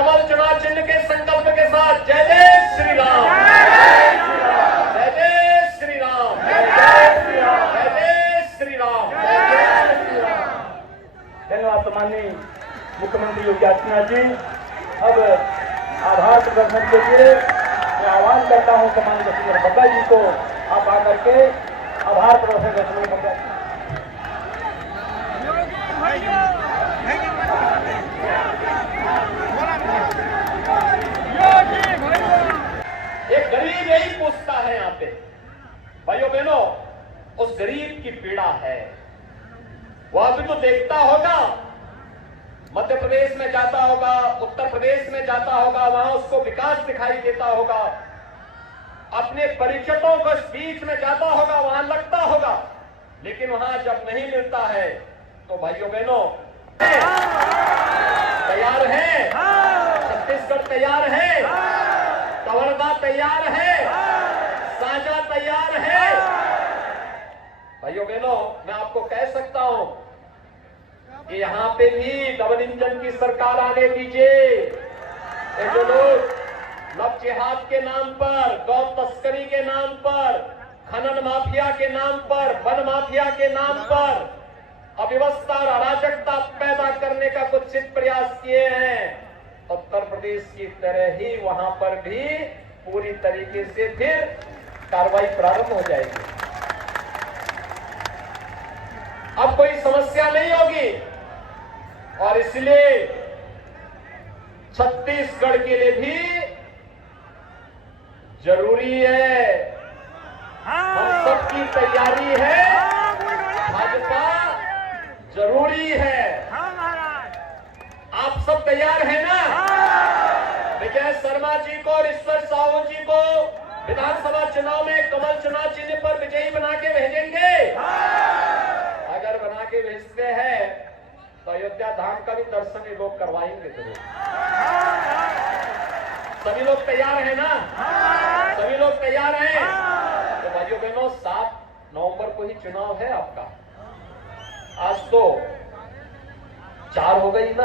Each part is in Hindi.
कमल चुनाव चिन्ह के संकल्प के साथ जय जय श्री राम, जय जय श्री राम, जय जय श्री राम, जय जय श्री राम, जय जय श्री राम। धन्यवाद माननीय मुख्यमंत्री योगी आदित्यनाथ जी। अब आभार प्रदर्शन के लिए मैं आह्वान करता हूं सम्मानित वसुंधरा बग्गा जी को, आप आकर के आभार प्रदर्शन करने में बग्गा। एक गरीब यही पूछता है यहाँ पे, भाइयों बहनों, उस गरीब की पीड़ा है। वह भी तो देखता होगा, मध्य प्रदेश में जाता होगा, उत्तर प्रदेश में जाता होगा, वहां उसको विकास दिखाई देता होगा, अपने परिचितों के बीच में जाता होगा, वहां लगता होगा, लेकिन वहां जब नहीं मिलता है तो भाइयों बहनों तैयार है, छत्तीसगढ़ तैयार है, कवर्धा तैयार है, साझा तैयार है। भाइयों बहनों, मैं आपको कह सकता हूं कि यहां पे भी डबल इंजन की सरकार आने दीजिए। ये जो लोग लव जिहाद के नाम पर, गौ तस्करी के नाम पर, खनन माफिया के नाम पर, वन माफिया के नाम पर अव्यवस्था और अराजकता पैदा करने का कुत्सित प्रयास किए हैं, उत्तर प्रदेश की तरह ही वहां पर भी पूरी तरीके से फिर कार्रवाई प्रारंभ हो जाएगी। अब कोई समस्या नहीं होगी और इसलिए छत्तीसगढ़ के लिए भी जरूरी है, हम सबकी तैयारी है, भाजपा जरूरी है। आप सब तैयार हैं ना? विजय शर्मा जी को और ईश्वर साहू जी को विधानसभा चुनाव में कमल चुनाव चिन्ह पर विजयी बना के भेजेंगे। अगर बना के भेजते हैं तो अयोध्या धाम का भी दर्शन ये लोग करवाएंगे जरूर। सभी लोग तैयार हैं ना? सभी लोग तैयार हैं? तो भाइयों बहनों, 7 नवंबर को ही चुनाव है आपका। आज तो 4 हो गई ना,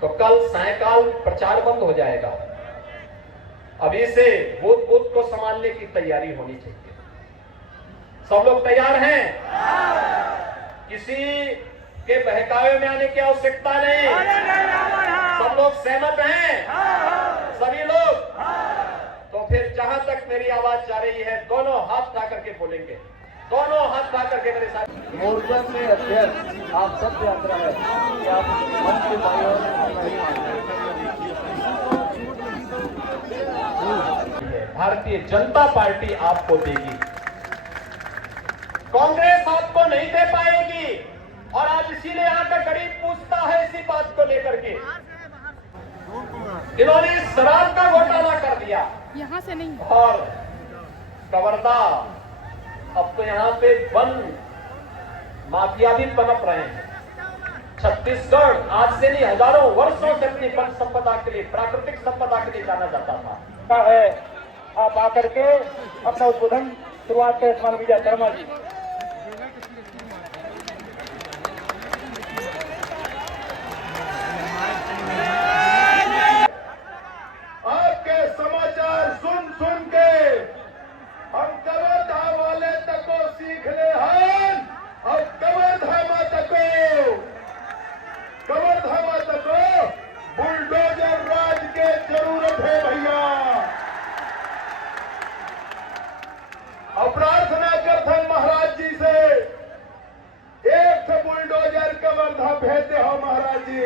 तो कल सायंकाल प्रचार बंद हो जाएगा। अभी से बूथ बूथ को संभालने की तैयारी होनी चाहिए। सब लोग तैयार हैं? किसी के बहकावे में आने की आवश्यकता नहीं। सब लोग सहमत हैं? सभी लोग? तो फिर जहां तक मेरी आवाज जा रही है, दोनों हाथ उठा करके बोलेंगे, दोनों हाथ उठा करके मेरे साथ। मोर्चा के अध्यक्ष आप सबसे आग्रह है कि आप मंच के भाइयों भारतीय जनता पार्टी आपको देगी, कांग्रेस आपको नहीं दे पाएगी। और आज इसीलिए यहाँ का गरीब पूछता है इसी बात को लेकर के। इन्होंने शराब का घोटाला कर दिया यहाँ से नहीं, और कवर्धा, अब तो यहाँ पे वन माफिया भी पनप रहे हैं। छत्तीसगढ़ आज से नहीं, हजारों वर्षों से अपनी वन संपदा के लिए, प्राकृतिक संपदा के लिए जाना जाता था। है, आप आकर के अपना उद्बोधन शुरुआत करें। सम्मान विजय शर्मा जी। आपके समाचार सुन सुन के हम कवर्धा वाले तको सीख ले हैं। अब कवर्धा तको बुलडोजर राज के जरूरत है भैया। और प्रार्थना करते महाराज जी से, एक बुलडोजर कवर्धा भेजते हो महाराज जी।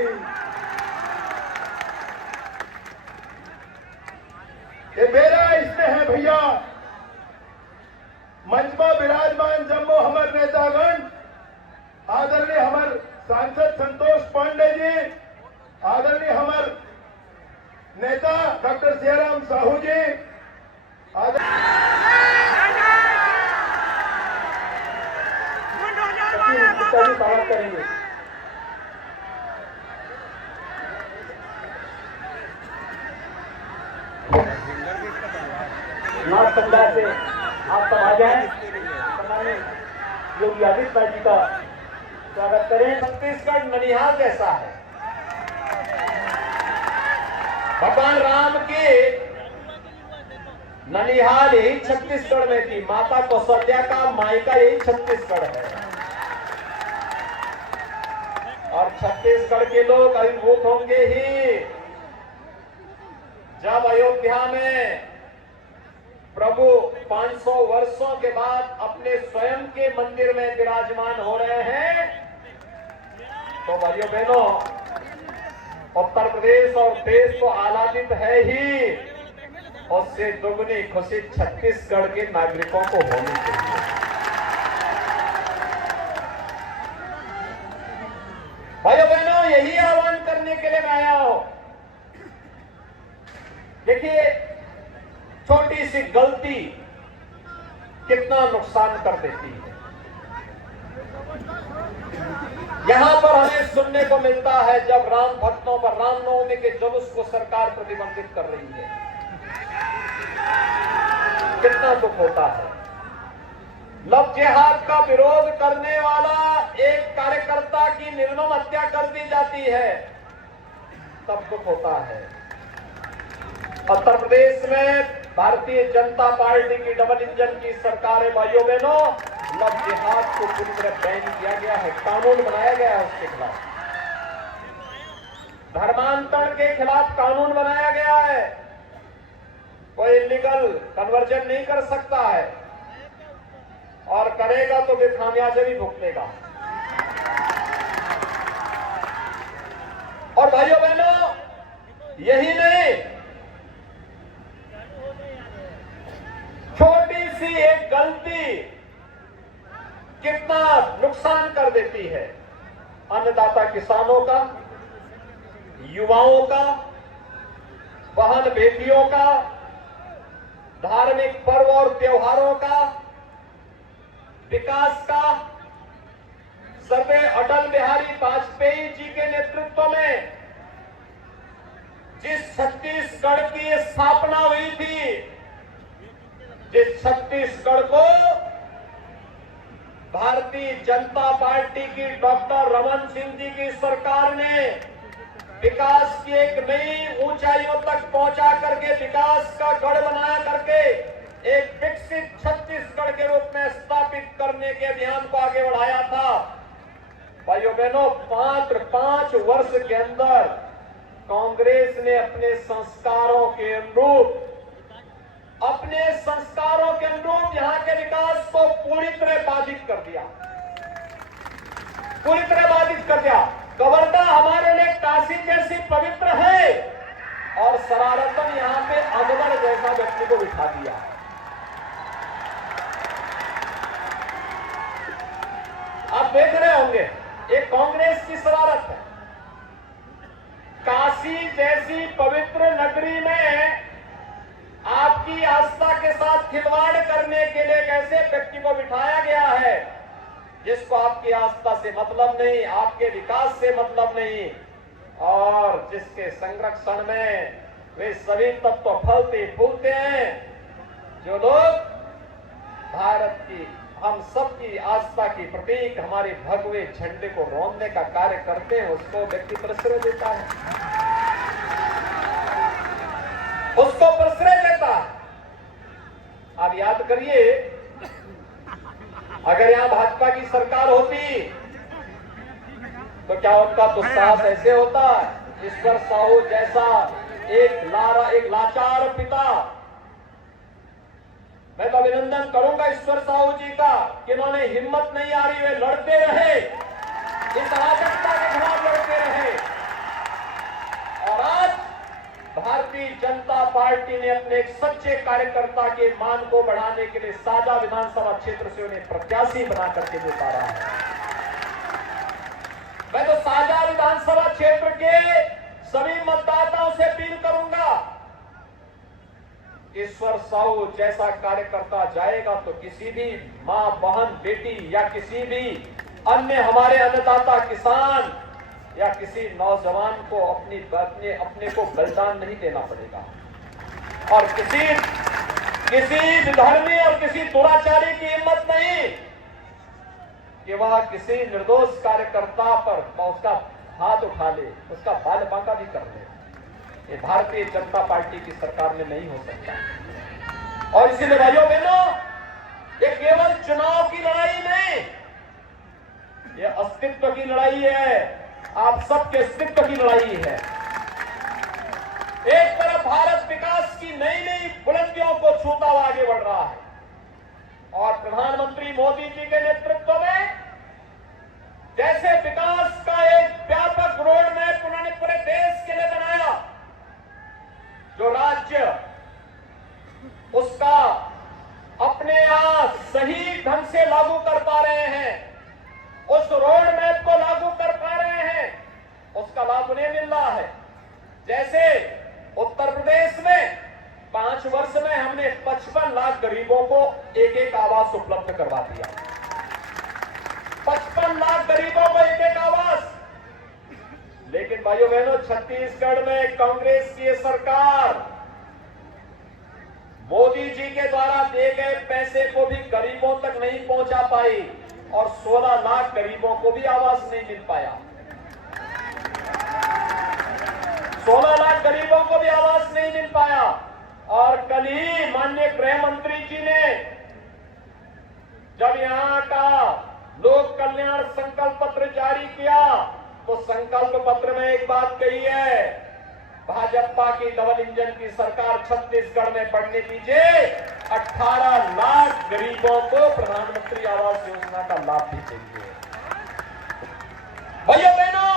ये मेरा इसमें है भैया। मंच में विराजमान जम्मू हमारे नेतागण, आदरणीय हमारे सांसद संतोष पांडे जी, आदरणीय हमारे नेता डॉक्टर सियाराम साहू जी, स्वागत करेंगे। नाथ पंडा से आप सब आ जाएं। सम्मानित योगी आदित्यनाथ जी का स्वागत करें। छत्तीसगढ़ ननिहाल जैसा है। भगवान राम की ननिहाल यही छत्तीसगढ़ में थी। माता कौशल्या का मायका यही छत्तीसगढ़ है। और छत्तीसगढ़ के लोग अभिभूत होंगे ही जब अयोध्या में प्रभु 500 वर्षों के बाद अपने स्वयं के मंदिर में विराजमान हो रहे हैं। तो भाइयों बहनों, उत्तर प्रदेश और देश तो आह्लादित है ही, उससे दुगनी खुशी छत्तीसगढ़ के नागरिकों को होनी चाहिए। भाइयों बहनों, यही आह्वान करने के लिए मैं आया हूं। देखिए, छोटी सी गलती कितना नुकसान कर देती है। यहां पर हमें सुनने को मिलता है जब राम भक्तों पर रामनवमी के जुलूस को सरकार प्रतिबंधित कर रही है। कितना दुख होता है। लव जिहाद का विरोध करने वाला एक कार्यकर्ता की निर्मम हत्या कर दी जाती है, तब दुख होता है। उत्तर प्रदेश में भारतीय जनता पार्टी की डबल इंजन की सरकार है। भाइयों बहनों, लव जिहाद को पूरी तरह बैन किया गया है, कानून बनाया गया है उसके खिलाफ। धर्मांतरण के खिलाफ कानून बनाया गया है। कोई इलीगल कन्वर्जन नहीं कर सकता है, और करेगा तो फिर खामियाजा भी भुगतेगा। और भाइयों बहनों, यही नहीं, छोटी सी एक गलती कितना नुकसान कर देती है अन्नदाता किसानों का, युवाओं का, बहन बेटियों का, धार्मिक पर्व और त्योहारों का, विकास का। सर्वे अटल बिहारी वाजपेयी जी के नेतृत्व में जिस छत्तीसगढ़ की स्थापना हुई थी, जिस छत्तीसगढ़ को भारतीय जनता पार्टी की डॉक्टर रमन सिंह जी की सरकार ने विकास की एक नई ऊंचाइयों तक पहुंचा करके, विकास का गढ़ बनाया करके एक विकसित छत्तीसगढ़ के रूप में स्थापित करने के अभियान को आगे बढ़ाया था। भाइयों बहनों, मात्र 5 वर्ष के अंदर कांग्रेस ने अपने संस्कारों के अनुरूप यहां के विकास को पूरी तरह बाधित कर दिया, पूरी तरह बाधित कर दिया। कवर्धा हमारे लिए काशी जैसी पवित्र है, और शरारतन यहां पे अकबर जैसा व्यक्ति को बिठा दिया। आप देख रहे होंगे, एक कांग्रेस की शरारत है। काशी जैसी पवित्र नगरी में आपकी आस्था के साथ खिलवाड़ करने के लिए एक ऐसे व्यक्ति को बिठाया गया है जिसको आपकी आस्था से मतलब नहीं, आपके विकास से मतलब नहीं, और जिसके संरक्षण में वे सभी तत्व फलते फूलते हैं जो लोग भारत की, हम सबकी आस्था की प्रतीक हमारे भगवे झंडे को रोनने का कार्य करते हैं, उसको व्यक्ति प्रश्रय देता है, उसको प्रश्रय देता है। आप याद करिए, अगर यहां भाजपा की सरकार होती तो क्या उनका दुस्साहस ऐसे होता? ईश्वर साहू जैसा एक लाचार पिता, मैं तो अभिनंदन करूंगा ईश्वर साहू जी का कि उन्होंने हिम्मत नहीं आ रही, वे लड़ते रहे, इस अराजकता के खिलाफ लड़ते रहे। और आज भारतीय जनता पार्टी ने अपने एक सच्चे कार्यकर्ता के मान को बढ़ाने के लिए साजा विधानसभा क्षेत्र से उन्हें प्रत्याशी बना करके उतारा है। मैं तो साजा विधानसभा क्षेत्र के सभी मतदाताओं से अपील करूंगा, ईश्वर साहू जैसा कार्यकर्ता जाएगा तो किसी भी मां, बहन, बेटी या किसी भी अन्य हमारे अन्नदाता किसान या किसी नौजवान को अपने को बलिदान नहीं देना पड़ेगा, और किसी विधर्मी और किसी दुराचारी की हिम्मत नहीं कि वह किसी निर्दोष कार्यकर्ता पर उसका हाथ उठा ले, उसका बाल बांका भी कर ले। ये भारतीय जनता पार्टी की सरकार में नहीं हो सकता। और इसीलिए भाइयों बहनों, ये केवल चुनाव की लड़ाई नहीं, ये अस्तित्व की लड़ाई है, आप सबके अस्तित्व की लड़ाई है। एक तरफ भारत विकास की नई नई बुलंदियों को छूता हुआ आगे बढ़ रहा है और प्रधानमंत्री मोदी जी के नेतृत्व में जैसे विकास का एक व्यापक रोड मैप उन्होंने पूरे देश के लिए बनाया, जो राज्य उसका अपने आप सही ढंग से लागू कर पा रहे हैं, उस रोड मैप को लागू कर पा रहे हैं, उसका लाभ उन्हें मिल रहा है। जैसे उत्तर प्रदेश में 5 वर्ष में हमने 55 लाख गरीबों को एक एक आवास उपलब्ध करवा दिया। 55 लाख गरीबों को एक एक आवास। लेकिन भाइयों बहनों, छत्तीसगढ़ में कांग्रेस की सरकार मोदी जी के द्वारा दिए गए पैसे को भी गरीबों तक नहीं पहुंचा पाई और 16 लाख गरीबों को भी आवास नहीं मिल पाया। 16 लाख गरीबों को भी आवास नहीं मिल पाया। और कल ही माननीय गृह मंत्री जी ने जब यहां का लोक कल्याण संकल्प पत्र जारी किया तो संकल्प पत्र में एक बात कही है, भाजपा की डबल इंजन की सरकार छत्तीसगढ़ में बढ़ने दीजिए, 18 लाख गरीबों को प्रधानमंत्री आवास योजना का लाभ भी देंगे। भाइयों बहनों,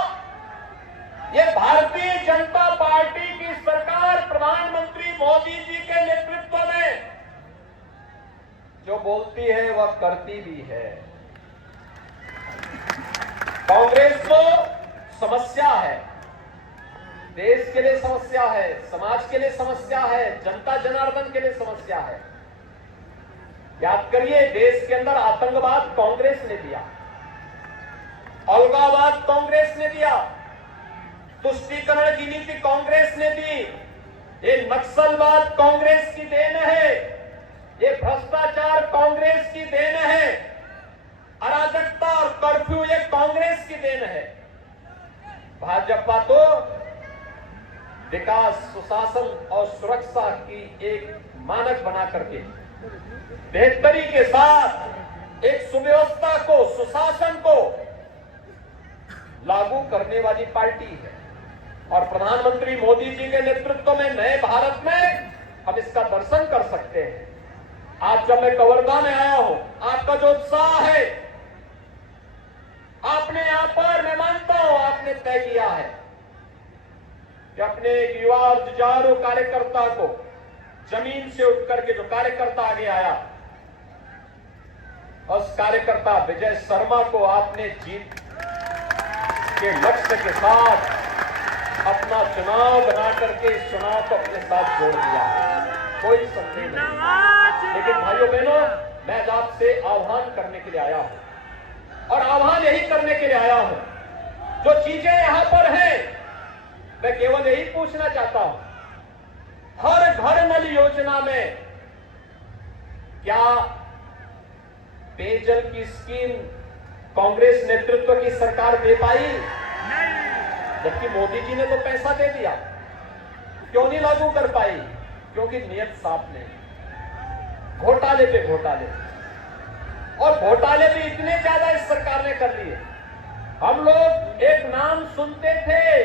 ये भारतीय जनता पार्टी की सरकार प्रधानमंत्री मोदी जी के नेतृत्व में जो बोलती है वह करती भी है। कांग्रेस को समस्या है, देश के लिए समस्या है, समाज के लिए समस्या है, जनता जनार्दन के लिए समस्या है। याद करिए, देश के अंदर आतंकवाद कांग्रेस ने दिया, अलगाववाद कांग्रेस ने दिया, तुष्टीकरण की नीति कांग्रेस ने दी, ये नक्सलवाद कांग्रेस की देन है, ये भ्रष्टाचार कांग्रेस की देन है, अराजकता और कर्फ्यू ये कांग्रेस की देन है। भाजपा तो विकास, सुशासन और सुरक्षा की एक मानक बना करके बेहतरी के साथ एक सुव्यवस्था को, सुशासन को लागू करने वाली पार्टी है। और प्रधानमंत्री मोदी जी के नेतृत्व में नए भारत में हम इसका दर्शन कर सकते हैं। आज जब मैं कवर्धा में आया हूं, आपका जो उत्साह है, आपने यहां पर, मैं मानता हूं, आपने तय किया है कि अपने एक युवा और जुझारू कार्यकर्ता को जमीन से उठ करके जो कार्यकर्ता आगे आया, उस कार्यकर्ता विजय शर्मा को आपने जीत के लक्ष्य के साथ अपना चुनाव बना करके इस चुनाव को अपने साथ जोड़ दिया, कोई संदेह नहीं। लेकिन भाइयों बहनों, मैं आज आपसे आह्वान करने के लिए आया हूं और आह्वान यही करने के लिए आया हूं, जो चीजें यहां पर हैं मैं केवल यही पूछना चाहता हूं, हर घर नल योजना में क्या पेयजल की स्कीम कांग्रेस नेतृत्व की सरकार दे पाई? जबकि मोदी जी ने तो पैसा दे दिया, क्यों नहीं लागू कर पाई? क्योंकि नियत साफ नहीं। घोटाले पे घोटाले, और घोटाले भी इतने ज्यादा इस सरकार ने कर लिए। हम लोग एक नाम सुनते थे,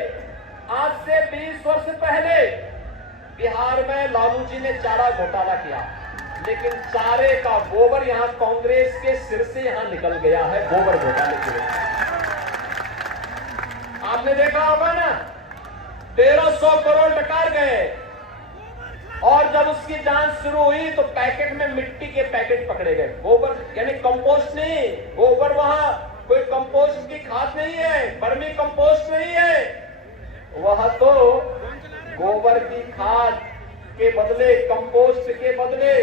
आज से 20 वर्ष पहले बिहार में लालू जी ने चारा घोटाला किया, लेकिन चारे का गोबर यहां कांग्रेस के सिर से यहां निकल गया है, गोबर घोटाले की वजह से। आपने देखा होगा ना, 1300 करोड़ डकार गए, और जब उसकी जांच शुरू हुई तो पैकेट में मिट्टी के पैकेट पकड़े गए। गोबर यानी कंपोस्ट नहीं, गोबर वहां कोई कंपोस्ट की खाद नहीं है, वर्मी कंपोस्ट नहीं है, वह तो गोबर की खाद के बदले, कंपोस्ट के बदले